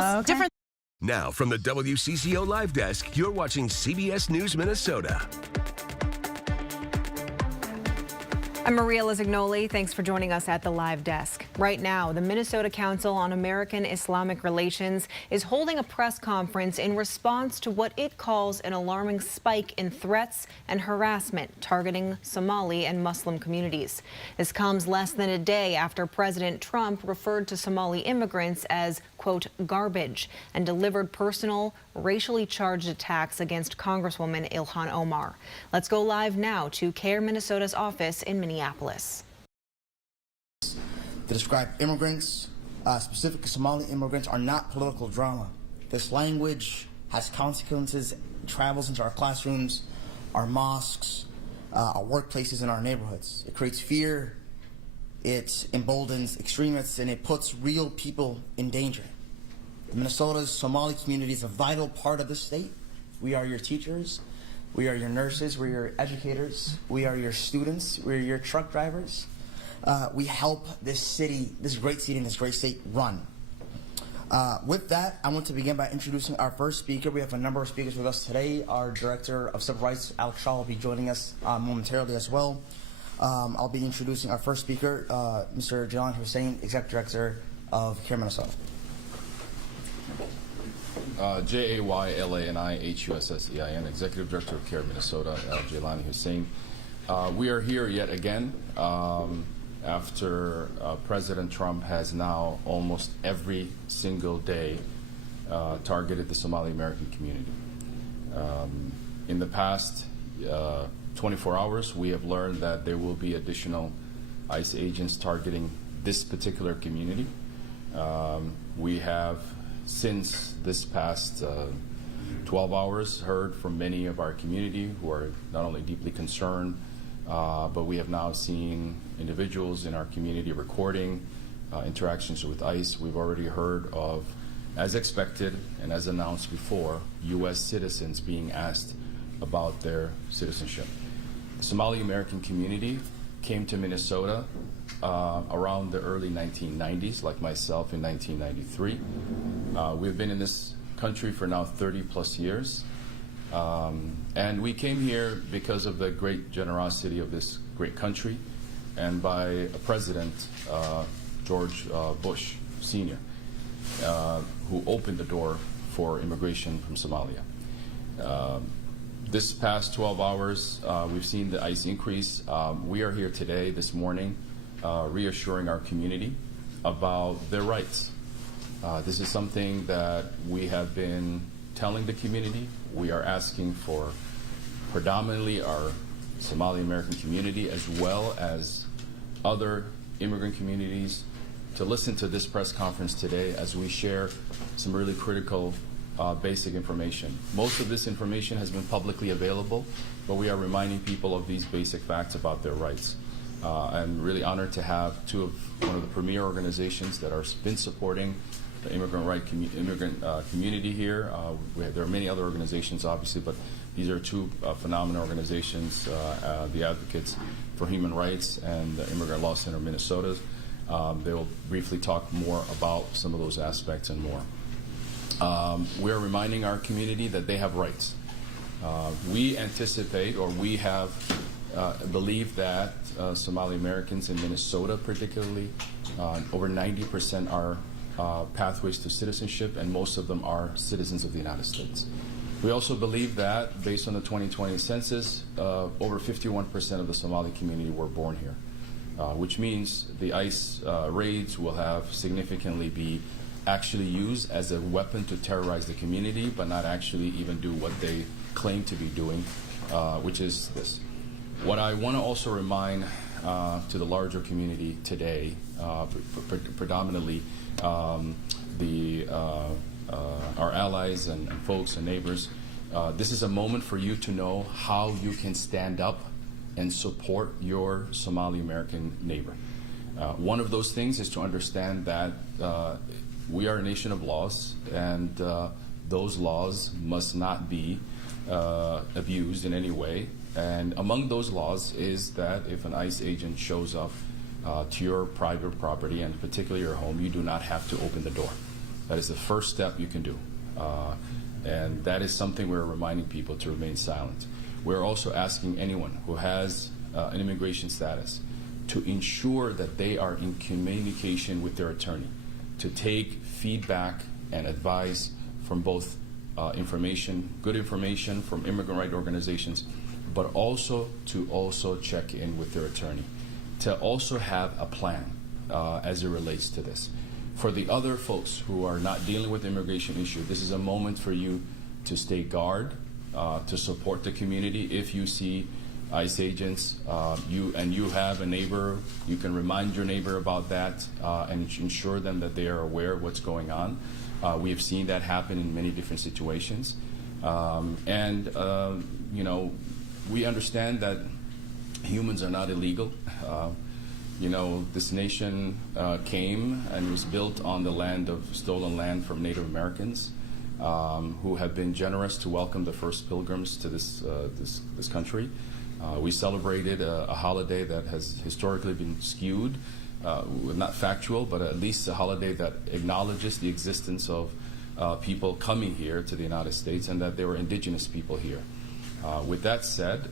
Okay. Different. Now, from the WCCO Live Desk, you're watching CBS News Minnesota. I'm Maria Lizignoli. Thanks for joining us at the Live Desk. Right now, the Minnesota Council on American Islamic Relations is holding a press conference in response to what it calls an alarming spike in threats and harassment targeting Somali and Muslim communities. This comes less than a day after President Trump referred to Somali immigrants as, quote, garbage, and delivered personal, racially charged attacks against Congresswoman Ilhan Omar. Let's go live now to CAIR Minnesota's office in Minneapolis. To describe immigrants, specifically Somali immigrants, are not political drama. This language has consequences, travels into our classrooms, our mosques, our workplaces, and our neighborhoods. It creates fear, it emboldens extremists, and it puts real people in danger. Minnesota's Somali community is a vital part of the state. We are your teachers, we are your nurses, we're your educators, we are your students, we're your truck drivers. We help this city, this great city and this great state run. With that, I want to begin by introducing our first speaker. We have a number of speakers with us today. Our Director of Civil Rights, Alex Shaw, will be joining us momentarily as well. I'll be introducing our first speaker, Mr. Jaylani Hussein, Executive Director of CAIR Minnesota. Jaylani Executive Director of CAIR Minnesota, Jaylani Hussein. We are here yet again after President Trump has now almost every single day targeted the Somali American community. In the past 24 hours, we have learned that there will be additional ICE agents targeting this particular community. We have, since this past 12 hours, heard from many of our community who are not only deeply concerned, but we have now seen individuals in our community recording interactions with ICE. We've already heard of, as expected and as announced before, U.S. citizens being asked about their citizenship. The Somali American community came to Minnesota around the early 1990s, like myself in 1993. We've been in this country for now 30 plus years. And we came here because of the great generosity of this great country and by a President, George Bush Sr., who opened the door for immigration from Somalia. This past 12 hours, we've seen the ICE increase. We are here today, this morning, reassuring our community about their rights. This is something that we have been telling the community. We are asking for predominantly our Somali American community as well as other immigrant communities to listen to this press conference today as we share some really critical basic information. Most of this information has been publicly available, but we are reminding people of these basic facts about their rights. I'm really honored to have one of the premier organizations that are been supporting the immigrant community here. There are many other organizations, obviously, but these are two phenomenal organizations, the Advocates for Human Rights and the Immigrant Law Center of Minnesota. They will briefly talk more about some of those aspects and more. We are reminding our community that they have rights. We anticipate, or we have believe that Somali Americans in Minnesota particularly, over 90% are pathways to citizenship, and most of them are citizens of the United States. We also believe that, based on the 2020 census, over 51% of the Somali community were born here, which means the ICE raids will have significantly be actually used as a weapon to terrorize the community, but not actually even do what they claim to be doing, which is this. What I want to also remind to the larger community today, predominantly our allies and folks and neighbors, this is a moment for you to know how you can stand up and support your Somali American neighbor. One of those things is to understand that we are a nation of laws, and those laws must not be abused in any way. And among those laws is that if an ICE agent shows up to your private property, and particularly your home, you do not have to open the door. That is the first step you can do. And that is something we're reminding people to remain silent. We're also asking anyone who has an immigration status to ensure that they are in communication with their attorney, to take feedback and advice from both good information from immigrant rights organizations, but also to check in with their attorney, to also have a plan as it relates to this. For the other folks who are not dealing with the immigration issue, this is a moment for you to stay guard, to support the community. If you see ICE agents, you have a neighbor, you can remind your neighbor about that and ensure them that they are aware of what's going on. We have seen that happen in many different situations. You know, we understand that humans are not illegal. You know, this nation came and was built on the land of stolen land from Native Americans, who have been generous to welcome the first pilgrims to this country. We celebrated a holiday that has historically been skewed, not factual, but at least a holiday that acknowledges the existence of people coming here to the United States and that there were indigenous people here. With that said,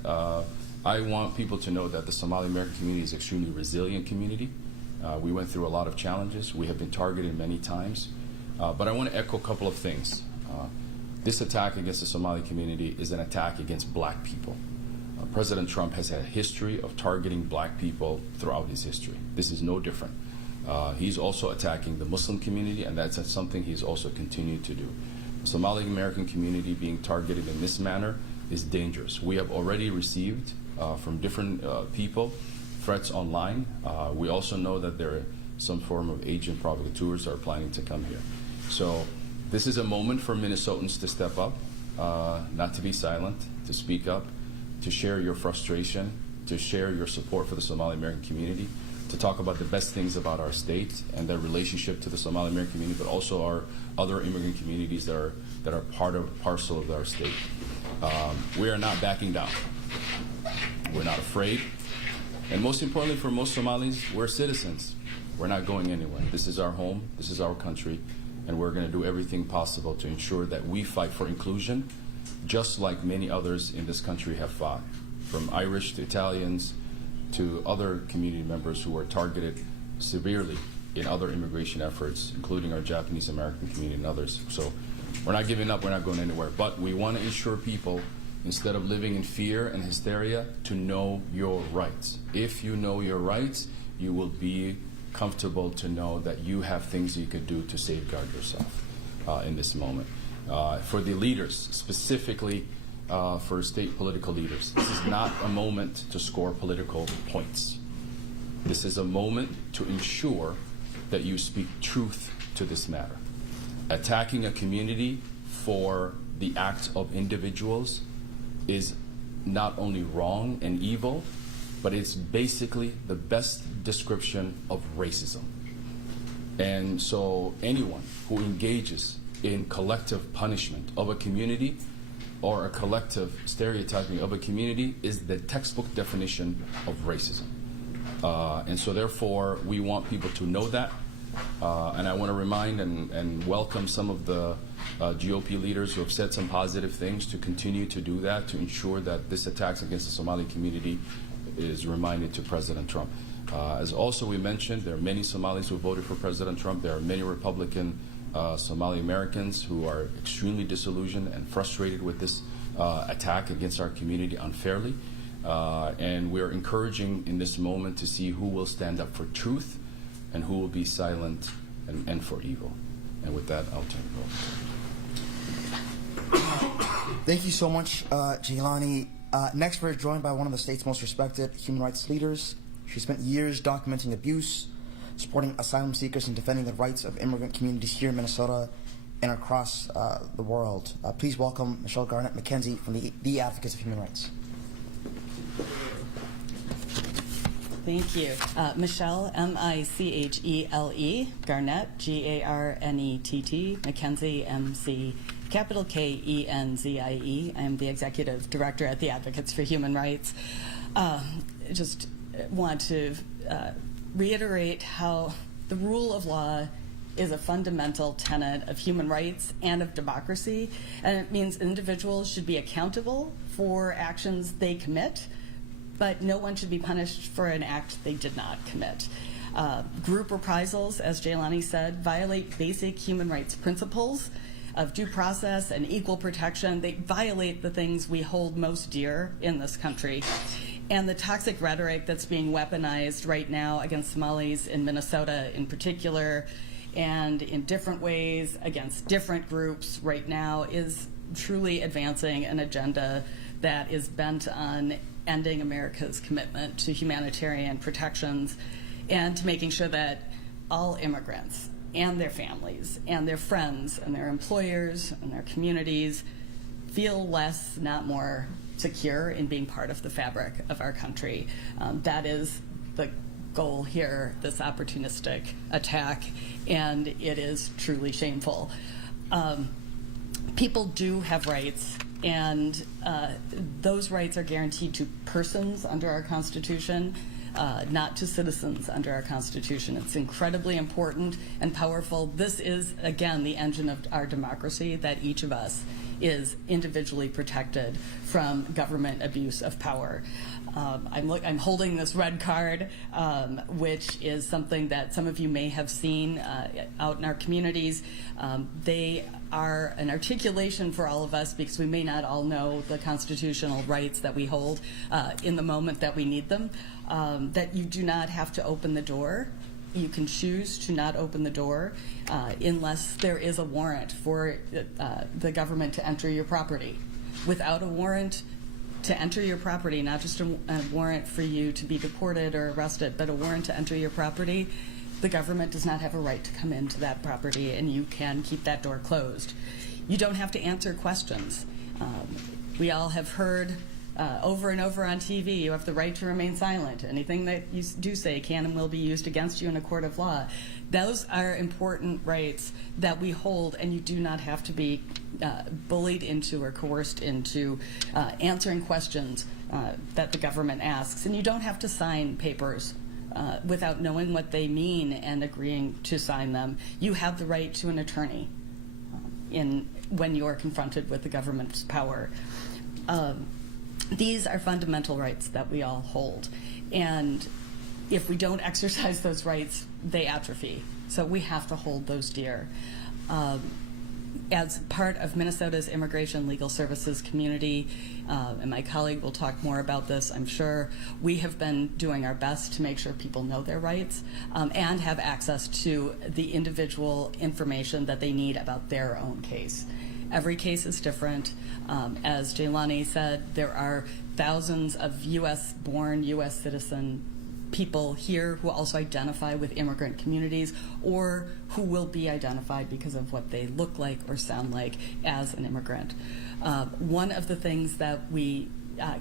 I want people to know that the Somali American community is an extremely resilient community. We went through a lot of challenges. We have been targeted many times. But I want to echo a couple of things. This attack against the Somali community is an attack against black people. President Trump has had a history of targeting black people throughout his history. This is no different. He's also attacking the Muslim community, and that's something he's also continued to do. The Somali American community being targeted in this manner is dangerous. We have already received from different people threats online. We also know that there are some form of agent provocateurs are planning to come here. So this is a moment for Minnesotans to step up, not to be silent, to speak up, to share your frustration, to share your support for the Somali American community, to talk about the best things about our state and their relationship to the Somali American community, but also our other immigrant communities that are parcel of our state. We are not backing down. We're not afraid. And most importantly, for most Somalis, we're citizens. We're not going anywhere. This is our home. This is our country. And we're going to do everything possible to ensure that we fight for inclusion, just like many others in this country have fought, from Irish to Italians to other community members who were targeted severely in other immigration efforts, including our Japanese American community and others. So we're not giving up, we're not going anywhere. But we want to ensure people, instead of living in fear and hysteria, to know your rights. If you know your rights, you will be comfortable to know that you have things you could do to safeguard yourself in this moment. For the leaders, specifically for state political leaders, this is not a moment to score political points. This is a moment to ensure that you speak truth to this matter. Attacking a community for the acts of individuals is not only wrong and evil, but it's basically the best description of racism. And so anyone who engages in collective punishment of a community or a collective stereotyping of a community is the textbook definition of racism. And so therefore, we want people to know that. And I want to remind and welcome some of the GOP leaders who have said some positive things to continue to do that, to ensure that this attacks against the Somali community is reminded to President Trump. As also we mentioned, there are many Somalis who voted for President Trump. There are many Republican Somali Americans who are extremely disillusioned and frustrated with this attack against our community unfairly. And we're encouraging in this moment to see who will stand up for truth and who will be silent and for evil. And with that, I'll turn it over. Thank you so much, Jailani. Next, we're joined by one of the state's most respected human rights leaders. She spent years documenting abuse, supporting asylum seekers, and defending the rights of immigrant communities here in Minnesota and across the world. Please welcome Michelle Garnett McKenzie from the Advocates of Human Rights. Thank you. Michelle, M-I-C-H-E-L-E, Garnett, G-A-R-N-E-T-T, McKenzie, M-C, capital K-E-N-Z-I-E. I am the Executive Director at the Advocates for Human Rights. Just want to reiterate how the rule of law is a fundamental tenet of human rights and of democracy, and it means individuals should be accountable for actions they commit, but no one should be punished for an act they did not commit. Group reprisals, as Jaylani said, violate basic human rights principles of due process and equal protection. They violate the things we hold most dear in this country. And the toxic rhetoric that's being weaponized right now against Somalis in Minnesota in particular, and in different ways against different groups right now, is truly advancing an agenda that is bent on ending America's commitment to humanitarian protections and to making sure that all immigrants and their families and their friends and their employers and their communities feel less, not more, secure in being part of the fabric of our country. That is the goal here, this opportunistic attack, and it is truly shameful. People do have rights, and those rights are guaranteed to persons under our Constitution, not to citizens under our Constitution. It's incredibly important and powerful. This is, again, the engine of our democracy, that each of us is individually protected from government abuse of power. I'm holding this red card, which is something that some of you may have seen out in our communities. They are an articulation for all of us, because we may not all know the constitutional rights that we hold in the moment that we need them, that you do not have to open the door. You can choose to not open the door unless there is a warrant for the government to enter your property. Without a warrant to enter your property, not just a warrant for you to be deported or arrested, but a warrant to enter your property, the government does not have a right to come into that property, and you can keep that door closed. You don't have to answer questions. We all have heard over and over on TV, you have the right to remain silent. Anything that you do say can and will be used against you in a court of law. Those are important rights that we hold, and you do not have to be bullied into or coerced into answering questions that the government asks. And you don't have to sign papers without knowing what they mean and agreeing to sign them. You have the right to an attorney when you are confronted with the government's power. These are fundamental rights that we all hold, and if we don't exercise those rights, they atrophy. So we have to hold those dear. As part of Minnesota's Immigration Legal Services community, and my colleague will talk more about this, I'm sure, we have been doing our best to make sure people know their rights and have access to the individual information that they need about their own case. Every case is different. As Jaylani said, there are thousands of U.S.-born, U.S. citizen people here who also identify with immigrant communities, or who will be identified because of what they look like or sound like as an immigrant. One of the things that we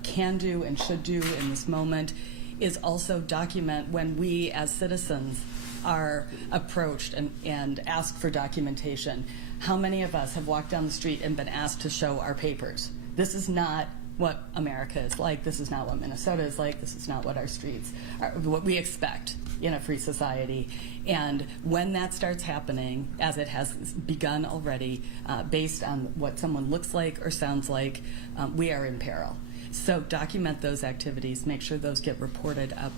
can do and should do in this moment is also document when we as citizens are approached and asked for documentation. How many of us have walked down the street and been asked to show our papers? This is not what America is like. This is not what Minnesota is like. This is not what our streets are, what we expect in a free society. And when that starts happening, as it has begun already, based on what someone looks like or sounds like, we are in peril. So document those activities, make sure those get reported up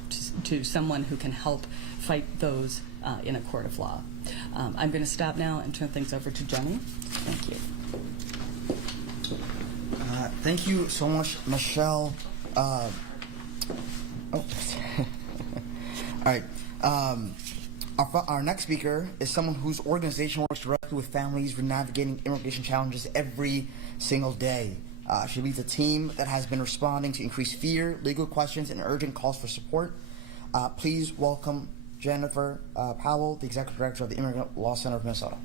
to someone who can help fight those in a court of law. I'm going to stop now and turn things over to Jenny. Thank you. Thank you so much, Michelle. All right. Our next speaker is someone whose organization works directly with families navigating immigration challenges every single day. She leads a team that has been responding to increased fear, legal questions, and urgent calls for support. Please welcome Jennifer Powell, the Executive Director of the Immigrant Law Center of Minnesota.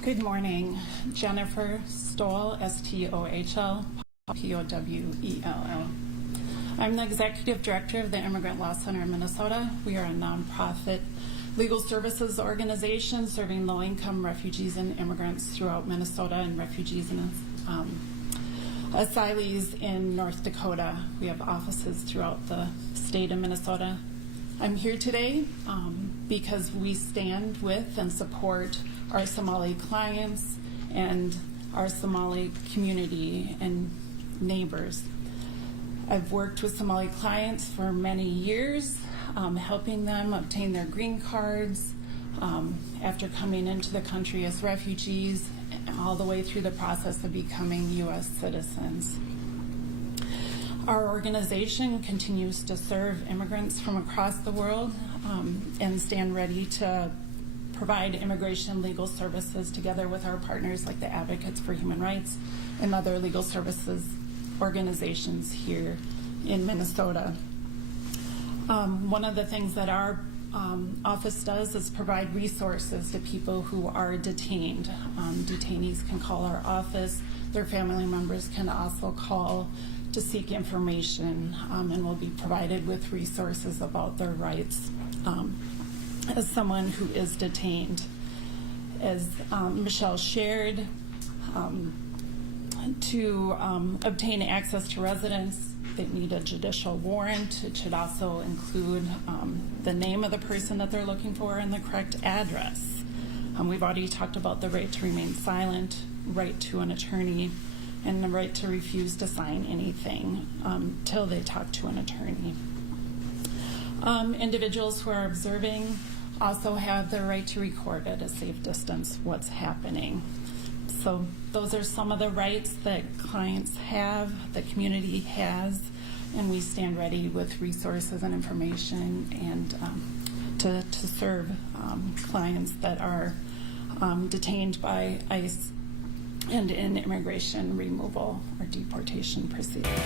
Good morning. Jennifer Stoll, S-T-O-H-L, P-O-W-E-L-L. I'm the Executive Director of the Immigrant Law Center of Minnesota. We are a nonprofit legal services organization serving low-income refugees and immigrants throughout Minnesota and refugees and asylees in North Dakota. We have offices throughout the state of Minnesota. I'm here today because we stand with and support our Somali clients and our Somali community and neighbors. I've worked with Somali clients for many years, helping them obtain their green cards after coming into the country as refugees, all the way through the process of becoming U.S. citizens. Our organization continues to serve immigrants from across the world and stand ready to provide immigration legal services together with our partners like the Advocates for Human Rights and other legal services organizations here in Minnesota. One of the things that our office does is provide resources to people who are detained. Detainees can call our office. Their family members can also call to seek information and will be provided with resources about their rights as someone who is detained. As Michelle shared, to obtain access to residence, they need a judicial warrant. It should also include the name of the person that they're looking for and the correct address. We've already talked about the right to remain silent, right to an attorney, and the right to refuse to sign anything till they talk to an attorney. Individuals who are observing also have the right to record at a safe distance what's happening. So those are some of the rights that clients have, the community has, and we stand ready with resources and information and to serve clients that are detained by ICE and in immigration removal or deportation proceedings.